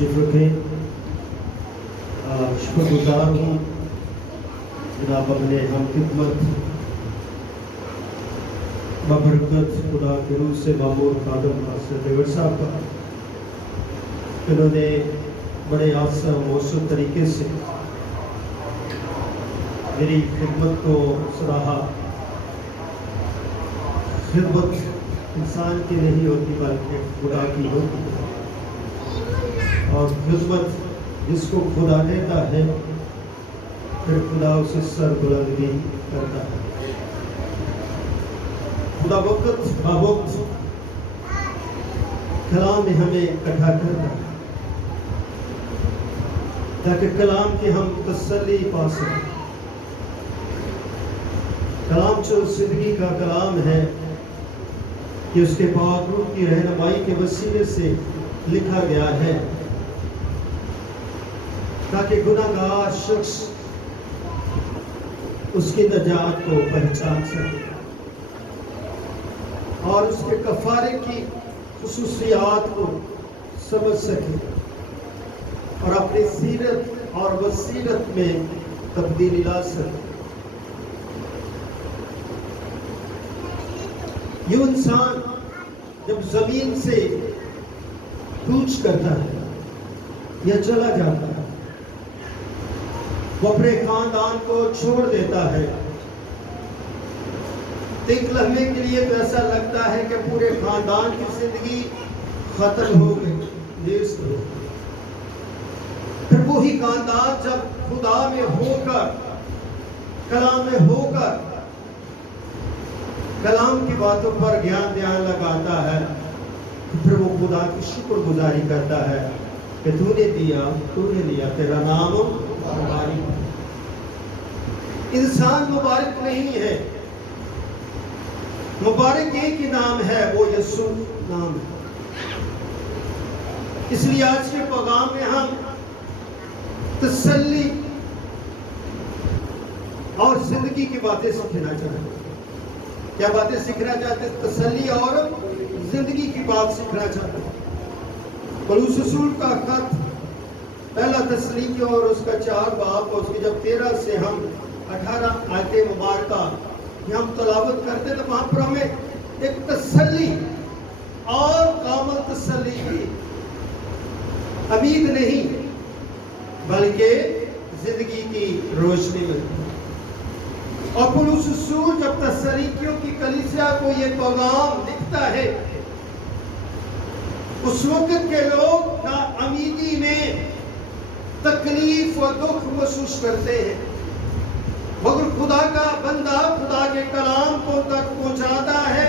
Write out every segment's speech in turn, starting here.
تشریف رکھیں. شکر گزار ہوں جناب اپنے ہم خدمت ببرکت خدا کے روح سے معمور خادم حضرت دیور صاحب کا، انہوں نے بڑے آسان موثر طریقے سے میری خدمت کو سراہا. خدمت انسان کی نہیں ہوتی بلکہ خدا کی ہوتی ہے، اور خدمت جس کو خدا دیتا ہے پھر خدا اسے سربلند بھی کرتا ہے. خدا وقت باوقت کلام میں ہمیں اکٹھا کرتا ہے تاکہ کلام کی ہم تسلی پا سکیں. کلام جو زندگی کا کلام ہے کہ اس کے پاک روح کی رہنمائی کے وسیلے سے لکھا گیا ہے تاکہ گناہگار شخص اس کی نجات کو پہچان سکے اور اس کے کفارے کی خصوصیات کو سمجھ سکے اور اپنی سیرت اور بصیرت میں تبدیلی لا سکے. یہ انسان جب زمین سے کوچ کرتا ہے یا چلا جاتا ہے، وہ اپنے خاندان کو چھوڑ دیتا ہے، ایک لمحے کے لیے تو ایسا لگتا ہے کہ پورے خاندان کی زندگی ختم ہو گئی، نیست ہو گئی. پھر وہی خاندان جب خدا میں ہو کر، کلام میں ہو کر، کلام کی باتوں پر دھیان لگاتا ہے، پھر وہ خدا کی شکر گزاری کرتا ہے کہ تو نے دیا، تو نے لیا، تیرا نام مبارک. انسان مبارک نہیں ہے، مبارک ایک ہی نام ہے، وہ یسوع نام ہے. اس لیے آج کے پیغام میں ہم تسلی اور زندگی کی باتیں سیکھنا چاہتے ہیں. کیا باتیں سیکھنا چاہتے ہیں؟ تسلی اور زندگی کی بات سیکھنا چاہتے ہیں. پولس رسول کا خط پہلا تسلیکی اور اس کا 4 باب، اور اس کی جب 13 سے ہم 18 آیتیں مبارکہ کہ ہم تلاوت کرتے تو وہاں پر ہمیں ایک تسلی اور کامل تسلی کی امید نہیں بلکہ زندگی کی روشنی ملتی. اور پولس رسول جب تسلیکیوں کی کلیسیا کو یہ پیغام لکھتا ہے، اس وقت کے لوگ نا امیدی میں تکلیف و دکھ محسوس کرتے ہیں، مگر خدا کا بندہ خدا کے کلام کو تک پہنچاتا ہے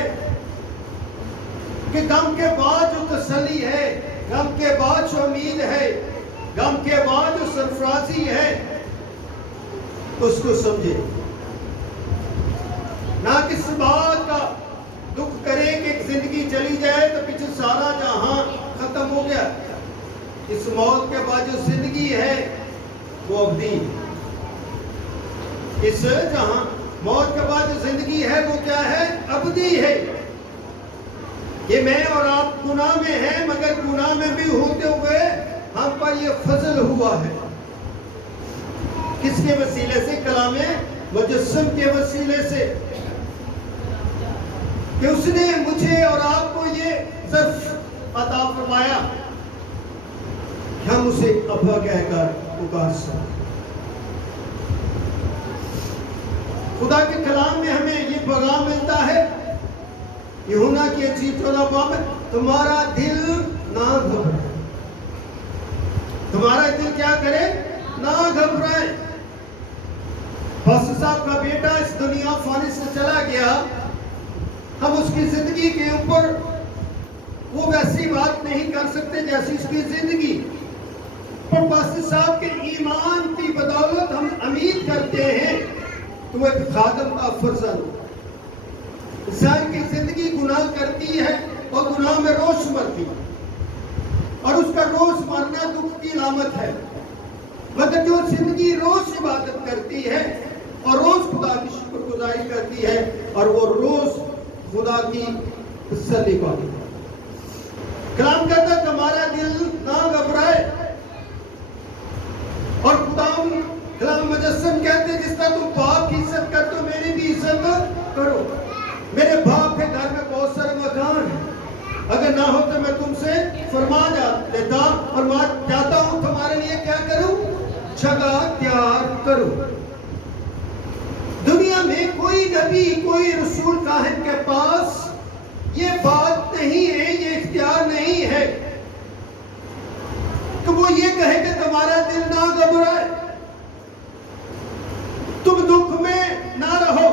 کہ غم کے بعد جو تسلی ہے، غم کے بعد جو امید ہے، غم کے بعد جو سرفرازی ہے، اس کو سمجھے. نہ کس بات کا دکھ کرے کہ زندگی چلی جائے تو پیچھے سارا جہاں ختم ہو گیا. اس موت کے بعد جو زندگی ہے وہ ابدی. اس جہاں موت کے بعد جو زندگی ہے وہ کیا ہے؟ ابدی ہے. یہ میں اور آپ گناہ میں ہیں، مگر گناہ میں بھی ہوتے ہوئے ہم پر یہ فضل ہوا ہے. کس کے وسیلے سے؟ کلام مجسم کے وسیلے سے، کہ اس نے مجھے اور آپ کو یہ ظرف عطا فرمایا کہ ہم اسے ابا کہہ کر پکار سکیں. خدا کے کلام میں ہمیں یہ پیغام ملتا ہے، یوحنا کی انجیل 14 باب میں، تمہارا دل نہ گھبرائے. تمہارا دل کیا کرے؟ نہ گھبرائے. پاسٹر صاحب کا بیٹا اس دنیا فانی سے چلا گیا، ہم اس کی زندگی کے اوپر وہ ویسی بات نہیں کر سکتے جیسی اس کی زندگی. پر پاسٹر صاحب کے ایمان کی بدولت ہم امید کرتے ہیں تو ایک خادم کا فرزند. انسان کی زندگی گناہ کرتی ہے اور گناہ میں روز مرتی ہے، اور اس کا روز مرنا دکھ کی علامت ہے. مگر جو زندگی روز عبادت کرتی ہے اور روز خدا کی شکر گزاری کرتی ہے اور وہ روز خدا کی تسلی پاتی ہے. کلام کہتا ہے تمہارا دل نہ گھبرائے. کلام مجسم کہتے ہیں جس طرح تم باپ کی عزت کرتے ہو میری بھی عزت کرو. میرے باپ کے گھر میں بہت سارے مکان ہیں، اگر نہ ہو تو میں تم سے فرما دیتا اور میں جاتا ہوں تمہارے لیے کیا کروں، جگہ تیار کروں. دنیا میں کوئی نبی کوئی رسول کاہن کے پاس یہ بات نہیں ہے، یہ اختیار نہیں ہے کہ وہ یہ کہے کہ تمہارا دل نہ گھبرائے، تم دکھ میں نہ رہو.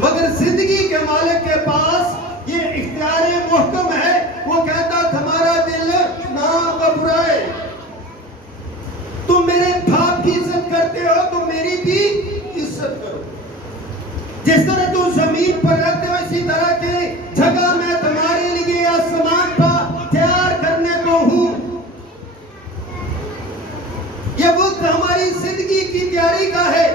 مگر زندگی کے مالک کے پاس یہ اختیار محکم ہے، وہ کہتا تمہارا دل نہ گھبرائے. تم میرے باپ کی عزت کرتے ہو تو میری بھی عزت کرو. جس طرح تم زمین پر رہتے ہو اسی طرح کی جگہ میں تمہارے لیے آسمان پر تیار کرنے کو ہوں. یہ وقت ہماری زندگی کی تیاری کا ہے.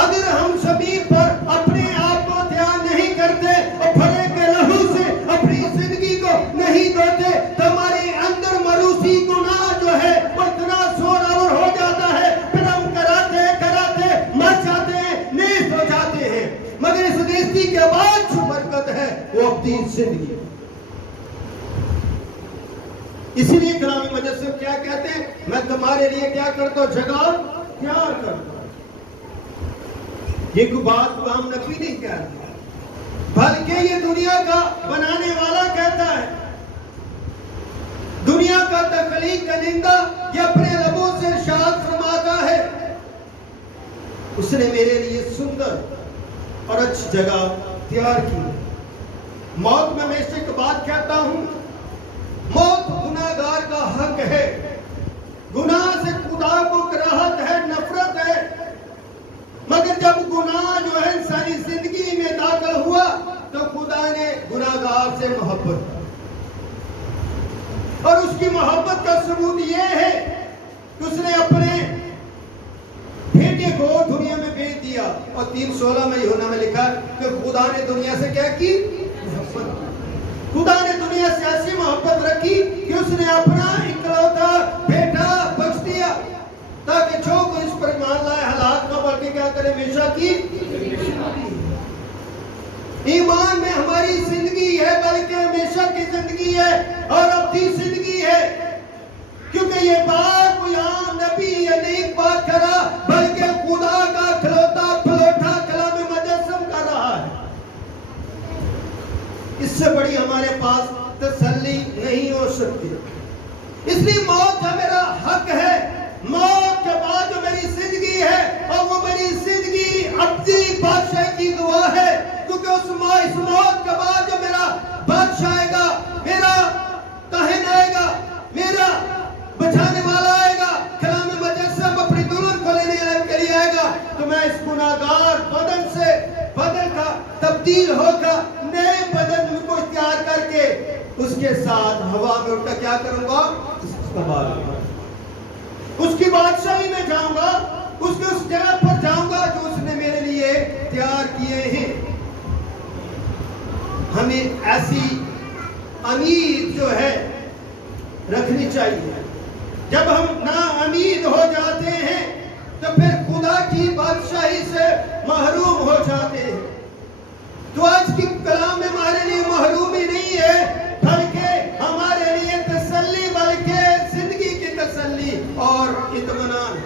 اگر ہم زمین پر اپنے آپ کو تیار نہیں کرتے اور بھرے کے لہو سے اپنی زندگی کو نہیں دھوتے تو ہمارے اندر مروسی گناہ جو ہے وہ اتنا زور آور ہو جاتا ہے، پھر ہم کراتے مر جاتے ہیں، نیست ہو جاتے ہیں. مگر اس نیستی کے بعد جو برکت ہے وہ اپنی زندگی. اسی لیے کلام مجسم کیا کہتے ہیں، میں تمہارے لیے کیا کرتا ہوں، جگہ تیار کرتا ہوں. یہ کوئی بات عام نبی نہیں کہتا بلکہ یہ دنیا کا بنانے والا کہتا ہے. دنیا کا تخلیق کنندہ یہ اپنے لبوں سے ارشاد فرماتا ہے، اس نے میرے لیے سندر اور اچھی جگہ تیار کی. موت میں ہمیشہ ایک بات کہتا ہوں، موت گناہگار کا حق ہے. گناہ سے خدا کو کراہت ہے، نفرت ہے. مگر جب گناہ جو ہے انسانی زندگی میں داخل ہوا تو خدا نے گناہگار سے محبت، اور اس کی محبت کا ثبوت یہ ہے کہ اس نے اپنے بیٹے کو دنیا میں بھیج دیا. اور 3:16 میں یوحنا میں لکھا کہ خدا نے دنیا سے کیا کی، محبت. خدا نے دنیا سے ایسی محبت رکھی کہ اس نے اپنا اکلوتا بیٹا بخش دیا تاکہ جو کوئی اس پر ایمان لائے ہلاک نہ بلکہ کیا کرے، ہمیشہ کی. ایمان میں ہماری زندگی ہے بلکہ ہمیشہ کی زندگی ہے اور اپنی زندگی ہے. کیونکہ یہ بات کوئی عام نبی یا نیک بات کرا بلکہ خدا کا کھلوتا پھلوٹا کلام مجسم کر رہا ہے. اس سے بڑی ہمارے پاس تسلی نہیں ہو سکتی. اس لیے موت کا میرا حق ہے. موت کے بعد جو میری زندگی ہے اور وہ میری زندگی اپنی بادشاہ کی گواہ ہے. کیونکہ اس موت کے بعد جو میرا بادشاہ آئے گا، میرا کاہن آئے گا، میرا بچانے والا آئے گا، کلام مجسم اپنی دلہن کو لینے کے لیے آئے گا، تو میں اس گناہگار بدن سے بدن کا تبدیل ہوگا نئے بدن کو اختیار کر کے اس کے ساتھ ہوا میں اٹھ کر کیا کروں گا، اس کی بادشاہی میں جاؤں گا، اس کے اس جگہ پر جاؤں گا جو اس نے میرے لیے تیار کیے ہیں. ہمیں ایسی امید جو ہے رکھنی چاہیے. جب ہم نا امید ہو جاتے ہیں تو پھر خدا کی بادشاہی سے محروم ہو جاتے ہیں. تو آج کی کلام میں ہمارے لیے محرومی نہیں ہے بلکہ ہمارے لیے تسلی، بلکہ زندگی کی تسلی اور اطمینان.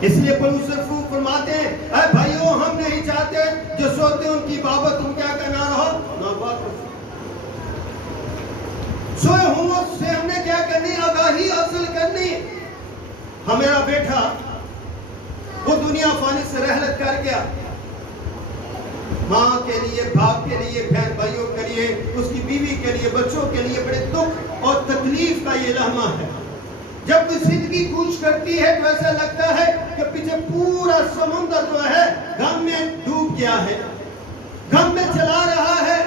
اس لیے پولس رسول فرماتے ہیں، اے بھائیو ہم نہیں چاہتے جو سوتے ان کی بابت تم کیا کہنا رہو، نابات رہو. سوئے ہوں اس سے ہم نے کیا کرنی، آگاہی حاصل کرنی. ہمارا بیٹا وہ دنیا فانی سے رحلت کر گیا. ماں کے لیے، باپ کے لیے، بہن بھائیوں کے لیے، اس کی بیوی کے لیے، بچوں کے لیے بڑے دکھ اور تکلیف کا یہ لمحہ ہے. جب کوئی زندگی کوچ کرتی ہے تو ایسا لگتا ہے کہ پیچھے پورا سمندر جو ہے غم میں ڈوب گیا ہے، غم میں چلا رہا ہے،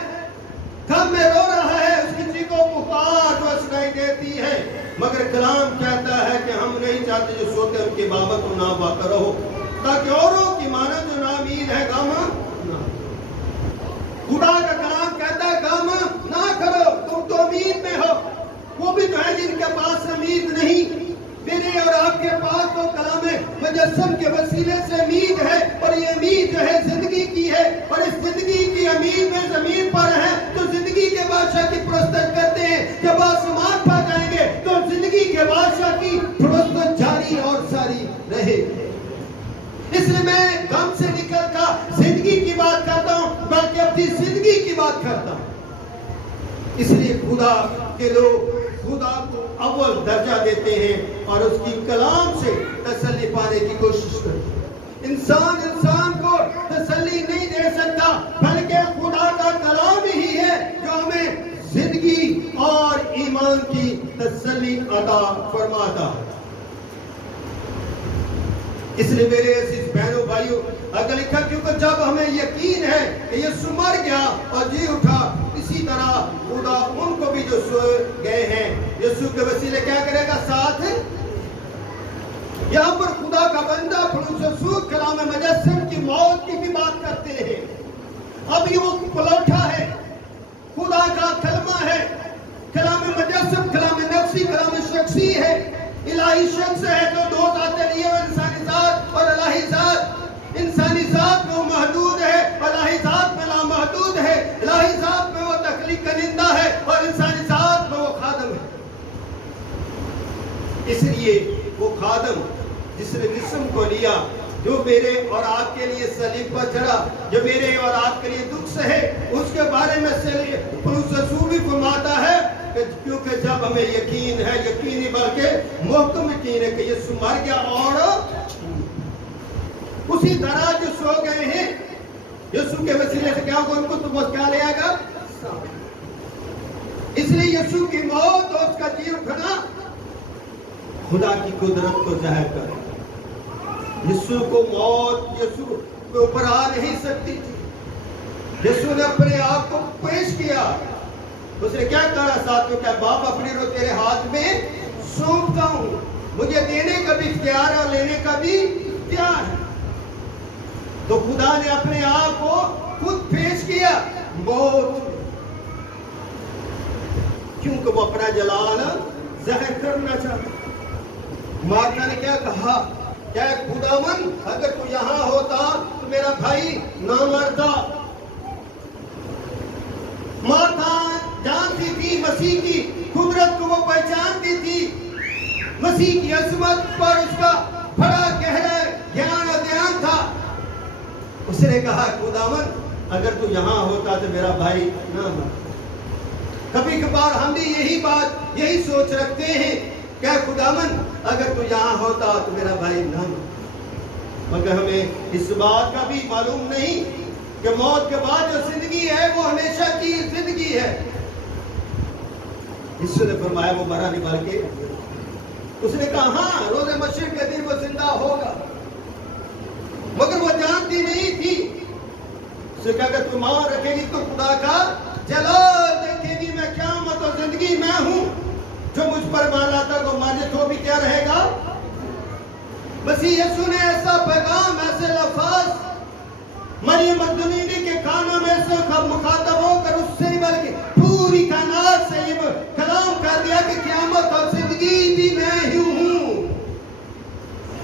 غم میں رو رہا ہے. اس کی چیخ و پکار جو سنائی دیتی ہے. مگر کلام کہتا ہے کہ ہم نہیں چاہتے جو سوتے ان کی بابت تم نہ باقی رہو، تاکہ اوروں کی مانند جو نامید ہے غم نہ. خدا کا کلام کہتا ہے غم نہ کرو، تم تو امید میں ہو. وہ بھی تو ہے جن کے پاس امید نہیں. وسیلے سے امید ہے، اور یہ امید جو ہے زندگی کی ہے، اور اس زندگی کی امید میں زمین پر ہے تو زندگی کے بادشاہ کی پرستش کرتے ہیں. جب آسمان پا جائیں گے تو زندگی کے بادشاہ کی پرستش جاری اور ساری رہے گی. اس لیے میں غم سے نکل کر زندگی کی بات کرتا ہوں، بلکہ اپنی زندگی کی بات کرتا ہوں. اس لیے خدا کے لوگ خدا کو اول درجہ دیتے ہیں اور اس کی کلام سے تسلی پانے کی کوشش کرتے ہیں. انسان کو تسلی نہیں دے سکتا، بلکہ خدا کا کلام ہی ہے جو ہمیں زندگی اور ایمان کی تسلی عطا فرماتا ہے. اس لیے میرے عزیز بہنوں بھائیوں، اگر لکھا کیونکہ جب ہمیں یقین ہے کہ یسوع مر گیا اور جی اٹھا، اسی طرح خدا ان کو بھی جو سو گئے ہیں یسوع کے وسیلے کیا کرے گا؟ ساتھ. یہاں پر خدا کا بندہ پولس رسول کلام مجسم کی موت کی بھی بات کرتے ہیں. اب یہ وہ پلوٹا ہے، خدا کا کلمہ ہے، کلام مجسم، کلام نفسی، کلام شخصی ہے، الہی شخص ہے جو دو ذاتیں لیے ہوئے، انسانی ذات اور الہی ذات. انسانی ذات میں وہ محدود ہے، الہی ذات میں لامحدود ہے. الہی ذات میں وہ تخلیق کنندہ ہے اور انسانی ذات میں وہ خادم ہے. اس لیے وہ خادم جس نے جسم کو لیا، جو میرے اور آپ کے لیے صلیب پر چڑھا، جو میرے اور آپ کے لیے دکھ سہے، اس کے بارے میں پولس رسول بھی فرماتا ہے کہ کیونکہ جب ہمیں یقین ہے، یقینی بلکہ محکم یقین ہے کہ یسوع مر گیا اور اسی طرح جو سو گئے ہیں یسوع کے وسیلے سے کیا ہوگا؟ ان کو تو کیا لے گا؟ اس لیے یسوع کی موت اور اس کا جی اٹھنا خدا کی قدرت کو ظاہر کرے. یسوع کو موت یسوع کے اوپر آ نہیں سکتی تھی. یسوع نے اپنے آپ کو پیش کیا. اس نے کیا کہا ساتھیوں؟ کہ باپ اپنی روح تیرے ہاتھ میں سونپتا ہوں. مجھے دینے کا بھی اختیار ہے اور لینے کا بھی اختیار ہے. تو خدا نے اپنے آپ کو خود پیش کیا موت، کیونکہ وہ اپنا جلال ظاہر کرنا چاہتا. مارتا نے کیا کہا؟ کیا خداوند اگر تو یہاں ہوتا تو میرا بھائی نہ مرتا. مارتا جانتی تھی مسیح کی قدرت کو، وہ پہچانتی تھی مسیح کی عظمت پر اس کا بڑا گہرا گیان اور دھیان تھا. اس نے کہا خداوند اگر تو یہاں ہوتا تو میرا بھائی نہ مرتا. کبھی کبھار ہم بھی یہی سوچ رکھتے ہیں کہ خداوند اگر تو یہاں ہوتا تو میرا بھائی نہ مرتا، مگر ہمیں اس بات کا بھی معلوم نہیں کہ موت کے بعد جو زندگی ہے وہ ہمیشہ کی زندگی ہے. اس نے فرمایا وہ مرا نہیں بلکہ اس نے کہا ہاں روز مشرق کے دن وہ زندہ ہوگا، مگر وہ جانتی نہیں تھی. اس نے کہا کہ تم ماں رکھے گی تو خدا کا جلال دیکھے گی. میں قیامت اور زندگی میں ہوں، جو مجھ پر مان لاتا کو مانے تو بھی کیا رہے گا؟ مسیح یسوع نے ایسا پیغام، ایسے لفظ مریم مجدلیہ کے کانوں میں سے مخاطب ہو کر اس سے بلکہ پوری کائنات سے یہ کلام کر دیا کہ قیامت اور زندگی بھی میں ہی ہوں.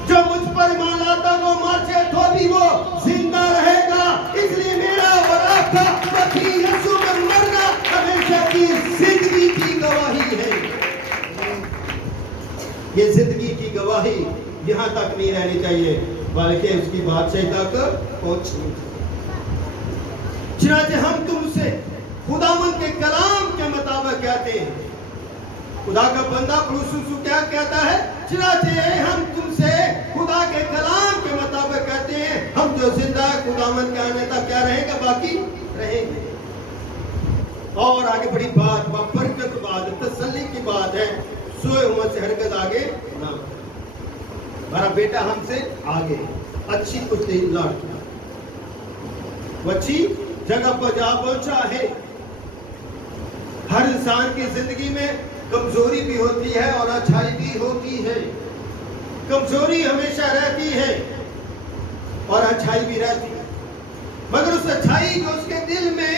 جو مجھ پر مان لاتا وہ مر جائے تو بھی وہ زندہ رہے گا. اس لیے میرا اور آپ کا مسیح یسوع میں مرنا ہمیشہ کی زندگی کی گواہی ہے. یہ زندگی کی گواہی یہاں تک نہیں رہنی چاہیے بلکہ اس کی بادشاہی تک پہنچنی چاہیے. چنانچہ ہم تم سے خداوند کے کلام کے مطابق کہتے ہیں. خدا کا بندہ پولس رسول کیا کہتا ہے؟ چنانچہ ہم تم سے خدا کے کلام کے مطابق کہتے ہیں، ہم جو زندہ ہے خداوند کے آنے تک کیا رہیں گے؟ باقی رہیں گے. اور آگے بڑی بات، برکت بات، تسلی کی بات ہے. سوئے ہوئے سے ہرگز آگے نہ، ہمارا بیٹا ہم سے آگے. اچھی کچھ نہیں لڑ، وہ اچھی جگہ پر جا پہنچا ہے. ہر انسان کی زندگی میں کمزوری بھی ہوتی ہے اور اچھائی بھی ہوتی ہے. کمزوری ہمیشہ رہتی ہے اور اچھائی بھی رہتی ہے، مگر اس اچھائی جو اس کے دل میں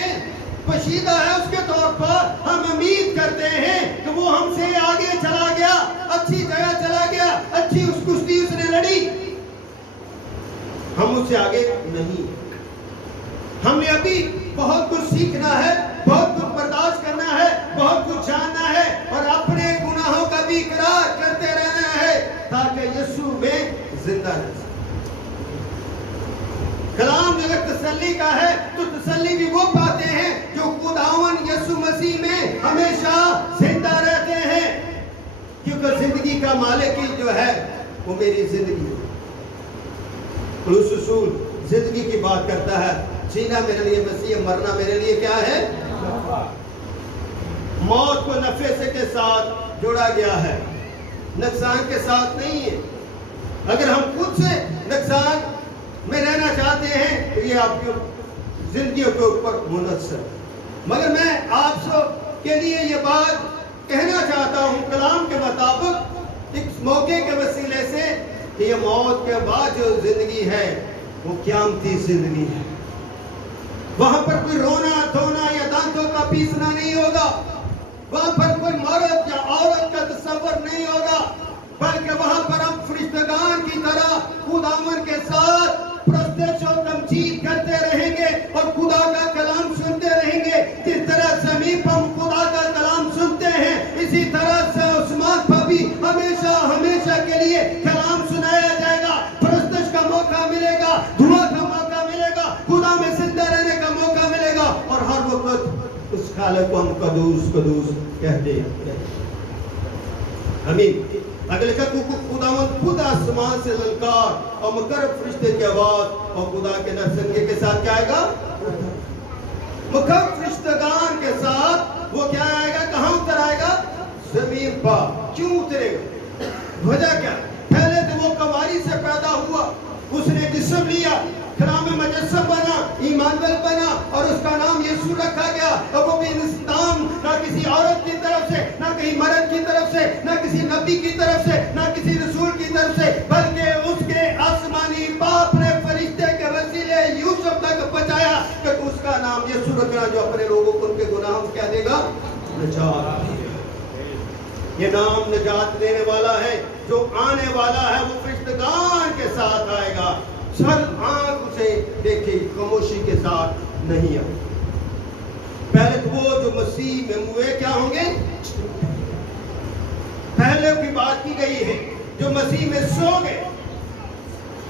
پشیدہ ہے اس کے طور پر ہم امید کرتے ہیں کہ وہ ہم سے آگے چلا گیا، اچھی جگہ چلا گیا، اچھی اس کشتی اس نے لڑی. ہم اس سے آگے نہیں. ہم نے ابھی بہت کچھ سیکھنا ہے, بہت کچھ برداشت کرنا ہے, بہت کچھ جاننا ہے, اور اپنے گناہوں کا بھی اقرار کرتے رہنا ہے تاکہ یسوع میں زندہ رہ سکے. کلام اگر تسلی کا ہے تو تسلی بھی وہ پاتے ہیں جو خداوند یسوع مسیح میں ہمیشہ زندہ رہتے ہیں, کیونکہ زندگی کا مالک ہی جو ہے وہ میری زندگی ہے. پولس رسول زندگی کی بات کرتا ہے, جینا میرے لیے مسیح, مرنا میرے لیے کیا ہے؟ موت کو نفع سے کے ساتھ جوڑا گیا ہے, نقصان کے ساتھ نہیں ہے. اگر ہم خود سے نقصان میں رہنا چاہتے ہیں تو یہ آپ کی زندگیوں کے اوپر منحصر. مگر میں آپ سب کے لیے یہ بات کہنا چاہتا ہوں کلام کے مطابق اس موقع کے وسیلے سے کہ یہ موت کے بعد جو زندگی ہے وہ قیامتی زندگی ہے. وہاں پر کوئی رونا دھونا یا دانتوں کا پیسنا نہیں ہوگا, وہاں پر کوئی مرد یا عورت کا تصور نہیں ہوگا, بلکہ وہاں پر ہم فرشتگان کی طرح خداوند کے ساتھ پرستش و تمجید کرتے رہیں گے اور خدا کا کلام سنتے رہیں گے. جس طرح زمین پر ہم خدا کا کلام سنتے ہیں, اسی طرح سے آسمان پر بھی ہمیشہ ہمیشہ کے لیے کلام سنایا جائے گا. پرستش کا موقع ملے گا, دعا کا موقع ملے گا, خدا میں زندہ رہنے کا موقع ملے گا, اور ہر وقت اس خالق کو ہم قدوس قدوس کہتے ہیں. آمین. اگلے کا خداوند خود آسمان سے للکار اور مقرب فرشتے کی آواز اور خدا کے نرسنگے کے ساتھ کیا آئے گا؟ مقرب فرشتگان کے ساتھ وہ کیا آئے گا؟ کہاں اتر آئے گا؟ زمین پر. کیوں اترے گا؟ وجہ کیا؟ پہلے تو وہ کواری سے پیدا ہوا, اس نے جسم لیا, خرام مجسم بنا, ایمانویل بنا, اور اس کا نام یسوع رکھا گیا. اور وہ بھی انسان نہ کسی عورت کی طرف سے, نہ کہیں مرد کی طرف سے, نہ کسی نبی کی طرف سے, نہ کسی رسول کی طرف سے, بلکہ اس کے آسمانی باپ نے فرشتے کے وسیلے یوسف تک بچایا کہ اس کا نام یسوع رکھنا, جو اپنے لوگوں کو ان کے گناہوں سے کیا دے گا؟ نجات. یہ نام نجات دینے والا ہے. جو آنے والا ہے وہ فرشتگان کے ساتھ آئے گا. سر آنکھ سے دیکھیں, خاموشی کے ساتھ نہیں آئے. پہلے تو وہ جو مسیح میں ہوئے کیا ہوں گے؟ پہلے کی بات کی گئی ہے جو مسیح میں سو گئے,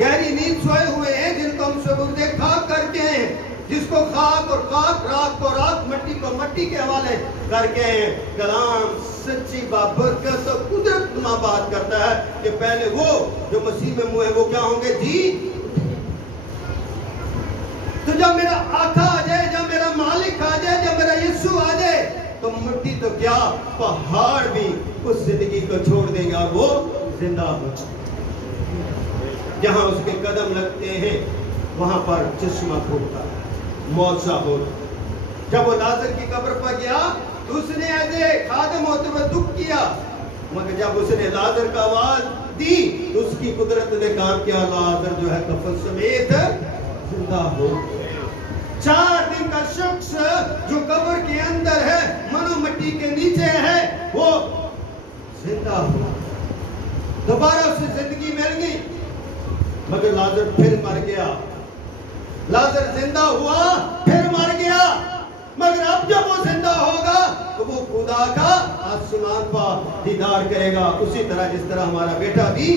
گہری نیند سوئے ہوئے ہیں, جن کو ہم سبردے خاک کرتے ہیں, جس کو خاک اور خاک, راک کو راک, مٹی کو مٹی کے حوالے کر کے ہیں. کلام سچی بابرکت اور قدرت نما بات کرتا ہے کہ پہلے وہ جو مسیح میں ہوئے وہ کیا ہوں گے؟ جی. تو جب میرا آقا آ جائے, جب میرا مالک آ جائے, جب میرا یسوع آ جائے, تو مٹی تو کیا, پہاڑ بھی اس زندگی کو چھوڑ دیں گا, وہ زندہ ہو. جہاں اس کے قدم لگتے ہیں وہاں پر چشمہ کھولتا ہے, معجزہ ہوتا. جب وہ لازر کی قبر پر گیا تو اس نے ایسے خادم ہوتے ہوئے دکھ کیا, مگر جب اس نے لازر کا آواز دی تو اس کی قدرت نے کام کیا, لازر جو ہے کفن سمیت زندہ ہو. 4 دن کا شخص جو قبر کے اندر ہے, منو مٹی کے نیچے ہے, وہ زندہ ہو. دوبارہ اسے زندگی مل گئی, مگر لازر پھر مر گیا. لازر زندہ ہوا, پھر مر گیا, مگر اب جب وہ زندہ ہوگا تو وہ خدا کا آسمان پر دیدار کرے گا, اسی طرح جس طرح ہمارا بیٹا بھی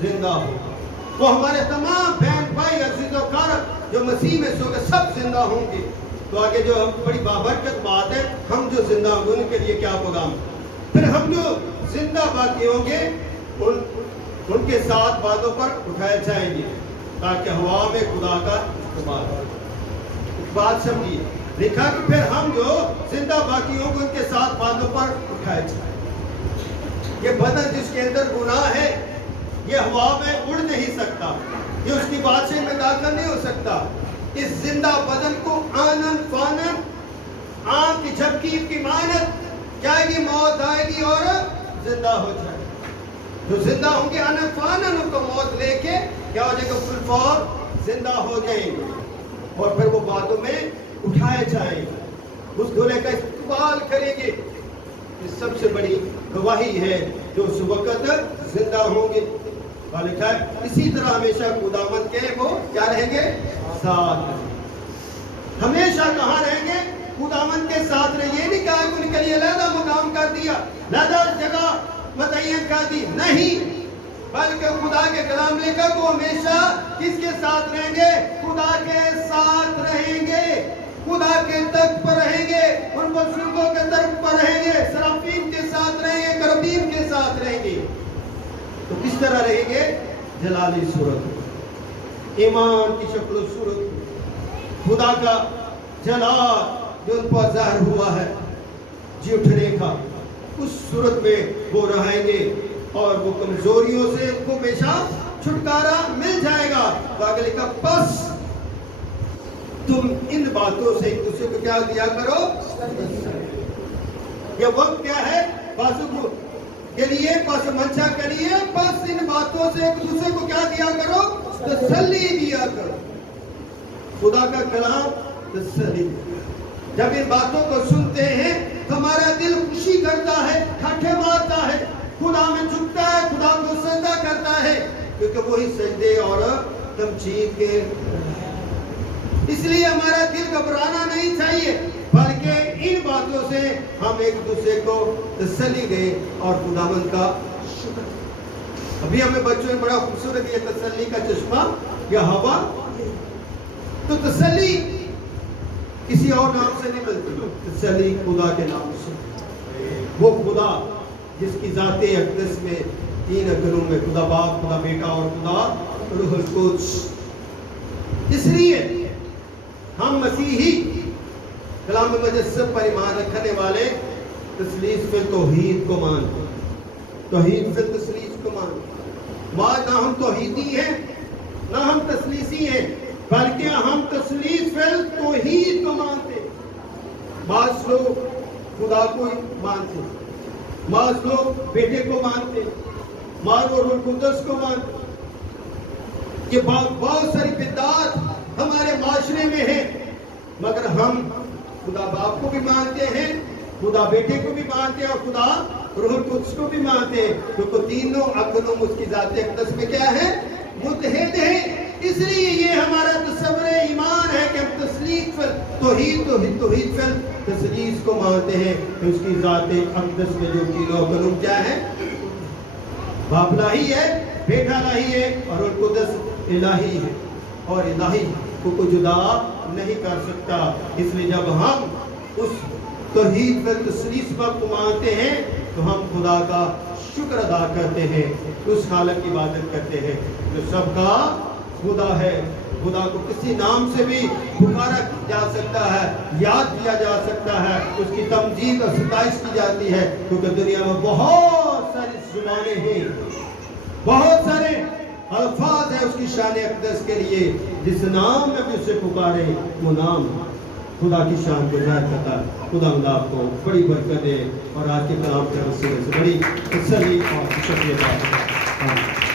زندہ ہوگا. وہ ہمارے تمام بہن بھائی عزیز و کار جو مسیح میں سو گئے سب زندہ ہوں گے. تو آگے جو بڑی بابرکت بات ہے, ہم جو زندہ ہوں گے ان کے لیے کیا پیغام. پھر ہم جو زندہ باقی ہوں گے ان کے ساتھ باتوں پر اٹھائے جائیں گے تاکہ ہوا میں خدا کا استعمال ہو. بات سمجھیے, لکھا کہ پھر ہم جو زندہ باقی ہوں گے ان کے ساتھ باتوں پر اٹھائے جائیں. یہ بدن جس کے اندر گناہ ہے یہ ہوا میں اڑ نہیں سکتا, یہ اس کی بادشاہی میں داخل نہیں ہو سکتا. اس زندہ بدن کو آنن فانن, آنکھ کی جھپکی کی مانت جائے گی, موت آئے گی اور زندہ ہو جائے. جو زندہ ہوں گے آنن فانن ان کو موت لے کے کیا ہو جائے گا, فل فور زندہ ہو جائیں گے, اور پھر وہ بعدوں میں اٹھائے جائیں گے, اس دولے کا استقبال کریں گے. یہ سب سے بڑی گواہی ہے جو اس وقت زندہ ہوں گے. لکھا ہے اسی طرح ہمیشہ خداوند کے وہ کیا رہے ساتھ رہیں۔ ہمیشہ کہاں رہیں گے؟ خداوند کے ساتھ رہیں۔ یہ نہیں کہا کہ ان کے لیے علیحدہ مقام کر دیا، علیحدہ جگہ متعین کر دی، نہیں، بلکہ خدا کے کلام لکھا کہ وہ ہمیشہ کس کے ساتھ رہیں گے؟ خدا کے ساتھ رہیں گے، خدا کے تخت پر رہیں گے، ان بزرگوں کے طرف پر رہیں گے، سرافیم کے ساتھ رہیں گے، کربیم کے ساتھ رہیں گے۔ تو کس طرح رہیں گے؟ جلالی صورت، ایمان کی شکل و صورت، خدا کا جلال جو ان پر ظاہر ہوا ہے جی اٹھنے کا، اس صورت میں وہ رہیں گے اور وہ کمزوریوں سے ان کو ہمیشہ چھٹکارا مل جائے گا۔ تو آگے لکھا پس تم ان باتوں سے ایک دوسرے کو کیا دیا کرو؟ یہ وقت کیا ہے؟ بازو کے لیے پس منشا کے لیے پس ان باتوں سے ایک دوسرے کو کیا دیا کرو؟ تسلی دیا کرو۔ خدا کا کلام تسلی، جب ان باتوں کو سنتے ہیں تو ہمارا دل خوشی کرتا ہے، ٹھاٹھے مارتا ہے، خدا میں جھکتا ہے، خدا کو سجدہ کرتا ہے، کیونکہ وہی سجدے اور تمجید کے۔ اس لیے ہمارا دل گھبرانا نہیں چاہیے، بلکہ ان باتوں سے ہم ایک دوسرے کو تسلی دیں اور خداوند کا شکر۔ ابھی ہمیں بچوں نے بڑا خوبصورت یہ تسلی کا چشمہ یا ہوا، تو تسلی کسی اور نام سے نہیں ملتی، تسلی خدا کے نام سے۔ وہ خدا جس کی ذات اقدس میں تین اکروں میں خدا باپ، خدا بیٹا اور خدا روح القدس۔ اس لیے ہم مسیحی کلام مجسد پر ایمان رکھنے والے تثلیث فی توحید کو مانتے ہیں، توحید فی تثلیث کو مانتے ہیں۔ نہ ہم توحیدی ہیں نہ ہم تثلیثی ہیں، بلکہ ہم تثلیث فی توحید کو مانتے ہیں۔ بعض لوگ خدا کو مانتے ہیں، بعض لوگ بیٹے کو مانتے ہیں، بعض لوگ روح القدس کو مانتے ہیں۔ یہ بہت ساری بدعات ہمارے معاشرے میں ہیں، مگر ہم خدا باپ کو بھی مانتے ہیں، خدا بیٹے کو بھی مانتے ہیں اور خدا روح القدس کو بھی مانتے ہیں، کیونکہ تینوں اقنوم اس کی ذات اقدس میں کیا ہے؟ متحد ہیں۔ اس لیے یہ ہمارا تصور ایمان ہے کہ ہم تثلیث توحید فی تثلیث کو مانتے ہیں کہ اس کی ذات اقدس میں جو تینوں اقنوم کیا ہے؟ باپ الہی ہے، بیٹا الہی ہے اور روح القدس الہی ہے، اور الہی کو کوئی جدا نہیں کر سکتا۔ اس لیے جب ہم اس توحید فی تثلیث کو مانتے ہیں تو ہم خدا کا شکر ادا کرتے ہیں، اس خالق کی عبادت کرتے ہیں جو سب کا خدا ہے۔ خدا کو کسی نام سے بھی پکارا جا سکتا ہے، یاد کیا جا سکتا ہے، اس کی تمجید اور ستائش کی جاتی ہے، کیونکہ دنیا میں بہت ساری زبانیں ہیں، بہت سارے الفاظ ہیں اس کی شان اقدس کے لیے، جس نام میں بھی اسے پکارے وہ نام خدا کی شان کو ظاہر کرتا ہے۔ خدا آپ کو بڑی برکت دے اور آج کے کلام کے وسیلے سے بڑی تسلی اور شکریہ۔